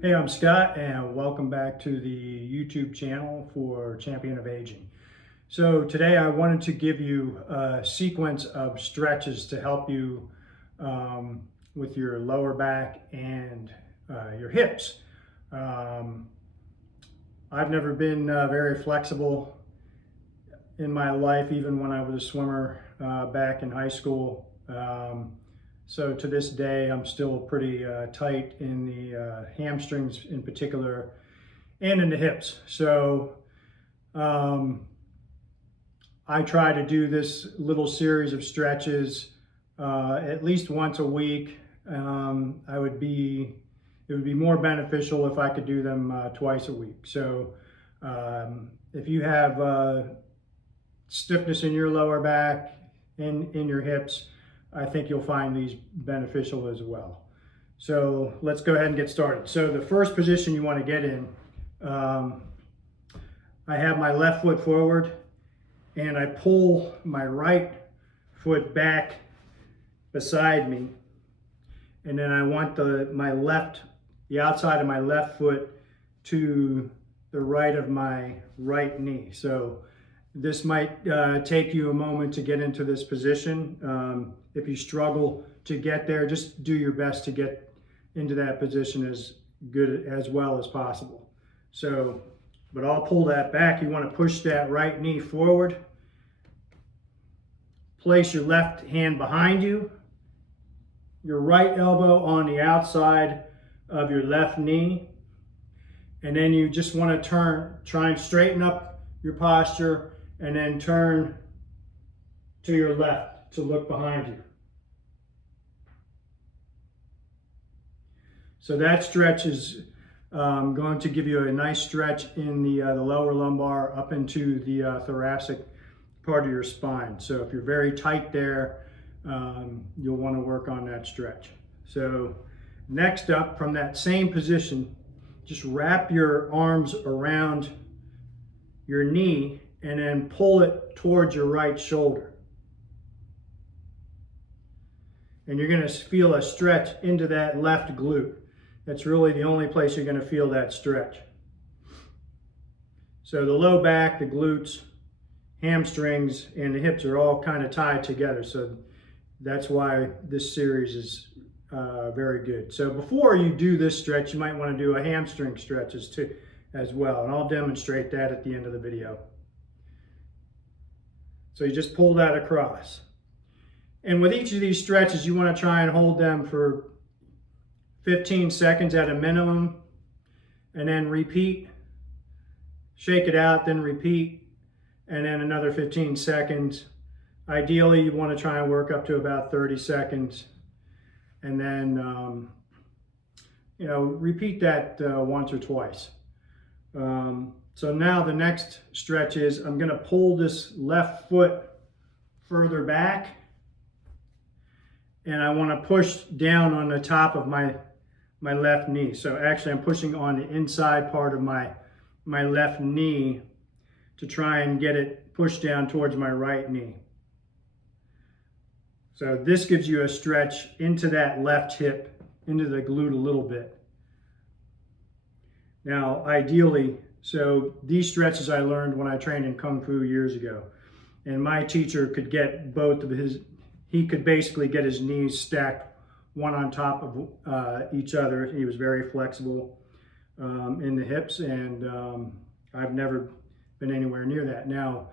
Hey, I'm Scott, and welcome back to the YouTube channel for Champion of Aging. So today I wanted to give you a sequence of stretches to help you with your lower back and your hips. I've never been very flexible in my life, even when I was a swimmer back in high school. So to this day, I'm still pretty tight in the hamstrings in particular, and in the hips. So I try to do this little series of stretches at least once a week. It would be more beneficial if I could do them twice a week. So if you have stiffness in your lower back and in your hips, I think you'll find these beneficial as well. So let's go ahead and get started. So the first position you want to get in, I have my left foot forward and I pull my right foot back beside me. And then I want the outside of my left foot to the right of my right knee. So this might take you a moment to get into this position. If you struggle to get there, just do your best to get into that position as well as possible. So, but I'll pull that back. You want to push that right knee forward. Place your left hand behind you. Your right elbow on the outside of your left knee. And then you just want to try and straighten up your posture and then turn to your left to look behind you. So that stretch is going to give you a nice stretch in the lower lumbar up into the thoracic part of your spine. So if you're very tight there, you'll want to work on that stretch. So next up, from that same position, just wrap your arms around your knee and then pull it towards your right shoulder. And you're going to feel a stretch into that left glute. That's really the only place you're going to feel that stretch. So the low back, the glutes, hamstrings, and the hips are all kind of tied together. So that's why this series is very good. So before you do this stretch, you might want to do a hamstring stretches too as well. And I'll demonstrate that at the end of the video. So you just pull that across. And with each of these stretches, you want to try and hold them for 15 seconds at a minimum, and then repeat. Shake it out, then repeat, and then another 15 seconds. Ideally, you want to try and work up to about 30 seconds, and then repeat that once or twice. So now the next stretch is I'm going to pull this left foot further back, and I want to push down on the top of my left knee. So actually I'm pushing on the inside part of my left knee to try and get it pushed down towards my right knee. So this gives you a stretch into that left hip, into the glute a little bit. Now ideally, so these stretches I learned when I trained in Kung Fu years ago. And my teacher could get he could basically get his knees stacked one on top of each other. He was very flexible in the hips, and I've never been anywhere near that. Now,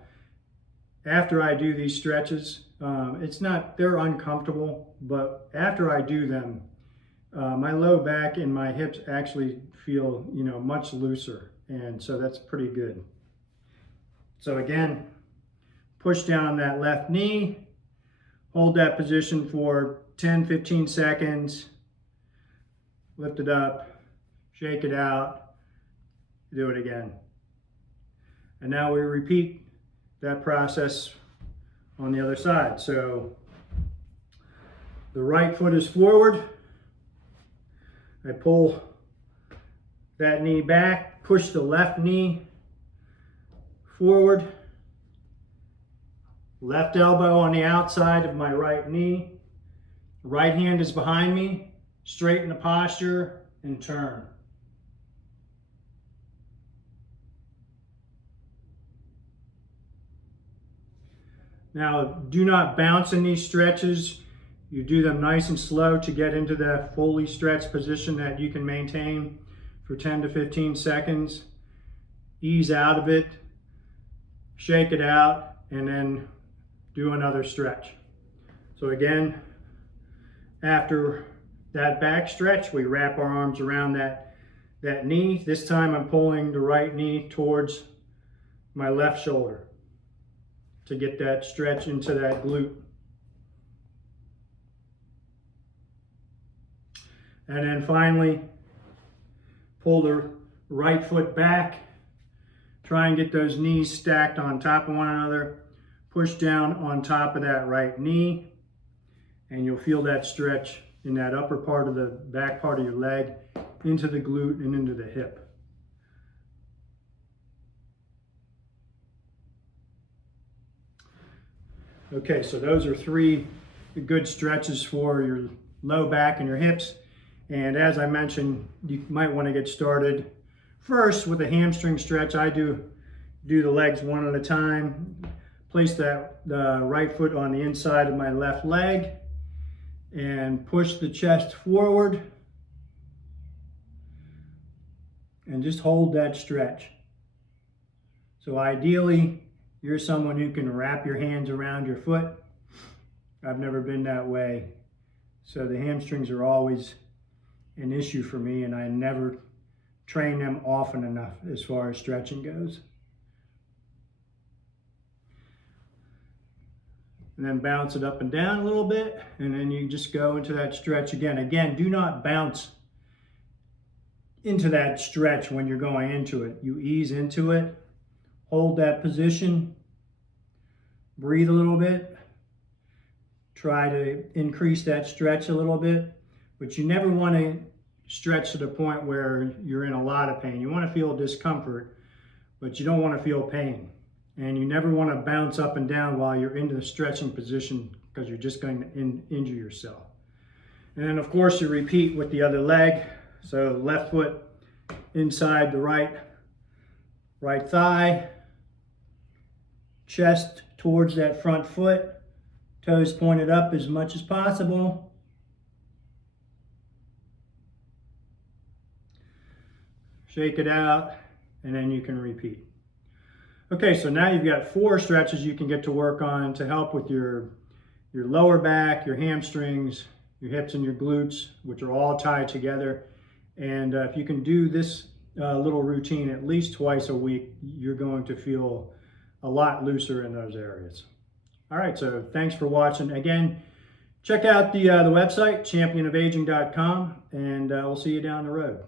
after I do these stretches, they're uncomfortable, but after I do them, my low back and my hips actually feel, much looser, and so that's pretty good. So again, push down that left knee, hold that position for 10-15 seconds, lift it up, shake it out, do it again. And now we repeat that process on the other side. So the right foot is forward. I pull that knee back, push the left knee forward. Left elbow on the outside of my right knee. Right hand is behind me. Straighten the posture and turn. Now, do not bounce in these stretches. You do them nice and slow to get into that fully stretched position that you can maintain for 10 to 15 seconds. Ease out of it, shake it out, and then do another stretch. So again, after that back stretch, we wrap our arms around that knee. This time I'm pulling the right knee towards my left shoulder to get that stretch into that glute. And then finally, pull the right foot back. Try and get those knees stacked on top of one another. Push down on top of that right knee, and you'll feel that stretch in that upper part of the back part of your leg into the glute and into the hip. Okay, so those are 3 good stretches for your low back and your hips. And as I mentioned, you might want to get started first with a hamstring stretch. I do the legs one at a time. Place the right foot on the inside of my left leg and push the chest forward and just hold that stretch. So ideally, you're someone who can wrap your hands around your foot. I've never been that way. So the hamstrings are always an issue for me, and I never train them often enough as far as stretching goes. And then bounce it up and down a little bit, and then you just go into that stretch again. Again, do not bounce into that stretch when you're going into it. You ease into it, hold that position, breathe a little bit, try to increase that stretch a little bit, but you never want to stretch to the point where you're in a lot of pain. You want to feel discomfort, but you don't want to feel pain. And you never want to bounce up and down while you're in the stretching position, because you're just going to injure yourself. And then of course you repeat with the other leg. So left foot inside the right thigh, chest towards that front foot, toes pointed up as much as possible. Shake it out, and then you can repeat. Okay, so now you've got 4 stretches you can get to work on to help with your lower back, your hamstrings, your hips, and your glutes, which are all tied together. And if you can do this little routine at least twice a week, you're going to feel a lot looser in those areas. All right, so thanks for watching. Again, check out the website, championofaging.com, and we'll see you down the road.